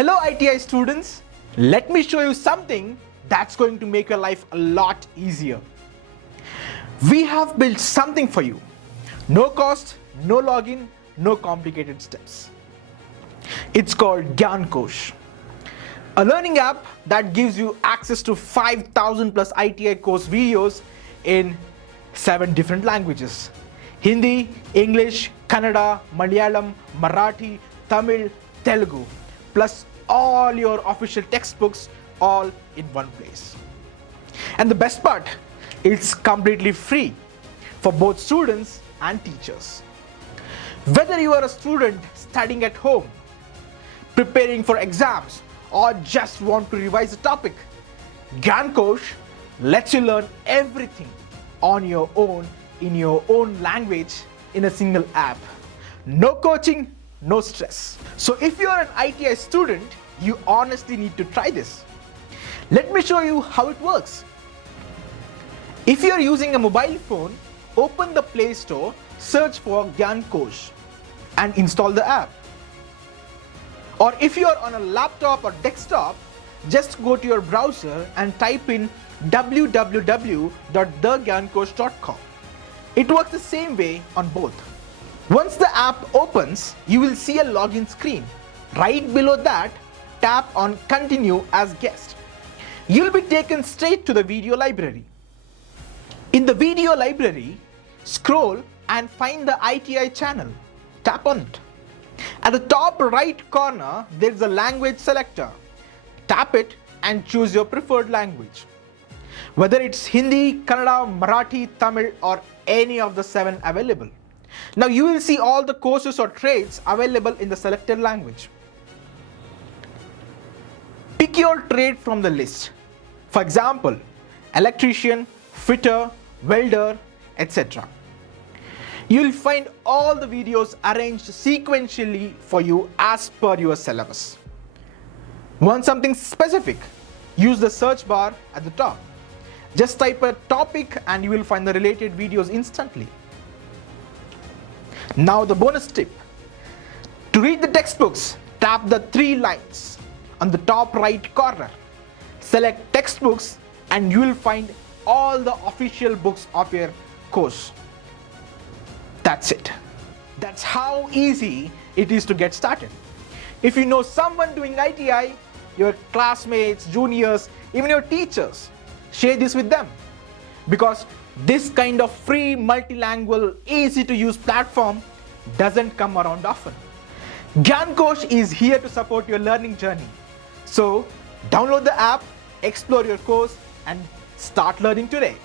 Hello ITI students, let me show you something that's going to make your life a lot easier. We have built something for you. No cost, no login, no complicated steps. It's called GyanKosh, a learning app that gives you access to 5,000 plus ITI course videos in 7 different languages: Hindi, English, Kannada, Malayalam, Marathi, Tamil, Telugu, plus all your official textbooks all in one place. And the best part, it's completely free for both students and teachers. Whether you are a student studying at home, preparing for exams, or just want to revise a topic, GyanKosh lets you learn everything on your own in your own language in a single app. No coaching, no stress. So if you are an ITI student, you honestly need to try this. Let me show you how it works. If you are using a mobile phone, open the Play Store, search for GyanKosh and install the app. Or if you are on a laptop or desktop, just go to your browser and type in www.thegyankosh.com. It works the same way on both. Once the app opens, you will see a login screen. Right below that, tap on Continue as Guest. You'll be taken straight to the video library. In the video library, scroll and find the ITI channel. Tap on it. At the top right corner, there's a language selector. Tap it and choose your preferred language. Whether it's Hindi, Kannada, Marathi, Tamil, or any of the 7 available. Now you will see all the courses or trades available in the selected language. Pick your trade from the list. For example, electrician, fitter, welder, etc. You will find all the videos arranged sequentially for you as per your syllabus. Want something specific? Use the search bar at the top. Just type a topic and you will find the related videos instantly. Now the bonus tip. To read the textbooks, tap the 3 lines on the top right corner. Select textbooks and you will find all the official books of your course. That's it. That's how easy it is to get started. If you know someone doing ITI, your classmates, juniors, even your teachers, share this with them. Because this kind of free, multilingual, easy to use platform doesn't come around often. GyanKosh is here to support your learning journey. So download the app, explore your course, and start learning today.